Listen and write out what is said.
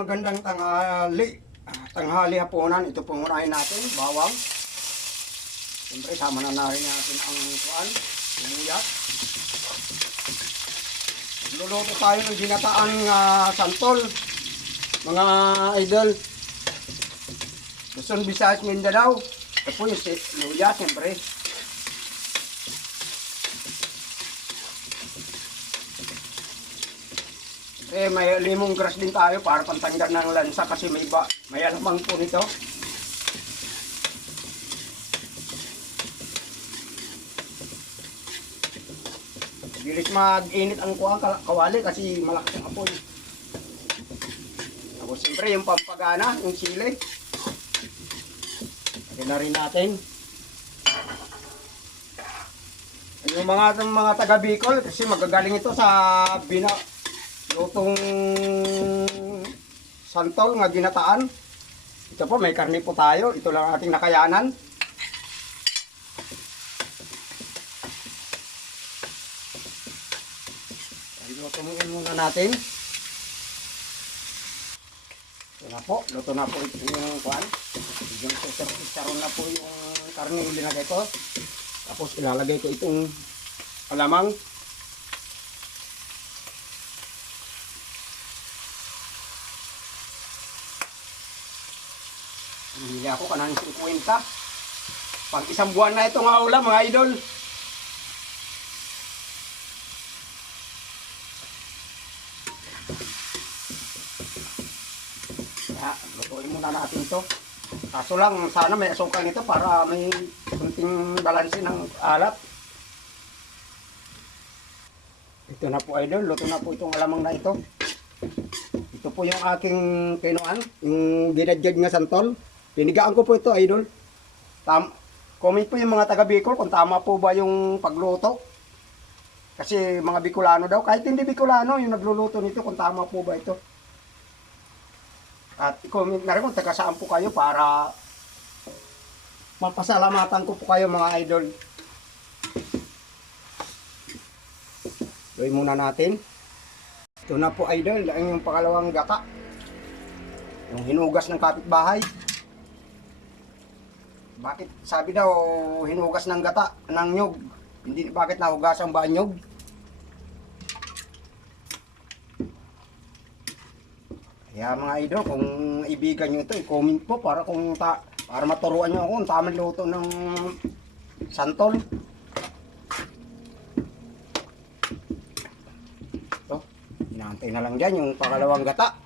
Magandang tanghali hapunan. Ito pong unahin natin, bawang. Siyempre, sama na rin natin ang kuan, sibuyas. Magluluto tayo ng ginataang santol, mga idol. Luzon, Visayas, Mindanao. Ito po yung luya, siyempre. May lemongrass din tayo para pantanggal ng lansa kasi may alamang po nito. Bilis mag-init ang kawali kasi malakas ang apoy. Tapos siyempre yung pampagana, yung sili. Lagyan na rin natin. Yung mga taga Bicol kasi magagaling ito sa lutong santol nga ginataan. Ito po, may karne po tayo. Ito lang ating nakayanan. Lutuin muna natin. Ito na po. Luto na po yung kuan. Yung saron na po yung karne ilinagay ko. Tapos ilalagay ko itong alamang. Hindi ako kanang 50. Pag isang buwan na itong ulam, mga idol. Kaya, lutuin muna natin ito. Kaso lang, sana may asukal nito para may kunting balansin ng alat. Ito na po, idol. Luto na po itong alamang na ito. Ito po yung aking kinuan, yung ginadjad nga santol. Pinigaan ko po ito, idol. Comment po yung mga taga Bicol kung tama po ba yung pagluto. Kasi mga Bicolano daw, kahit hindi Bicolano yung nagluluto nito, kung tama po ba ito. At i-comment na rin kung taga saan po kayo para mapasalamatan ko po kayo, mga idol. Gawin muna natin. Ito na po, idol, yung pangalawang gata. Yung hinugas ng kapitbahay. Bakit sabi daw hinugas ng gata, ng nyug? Hindi, bakit nahugasan ba ang nyug? Kaya mga idol, kung ibigan nyo ito, i-comment po para para maturuan nyo ako kung tamang luto ng santol. Ito, inaantay na lang dyan yung pangalawang gata.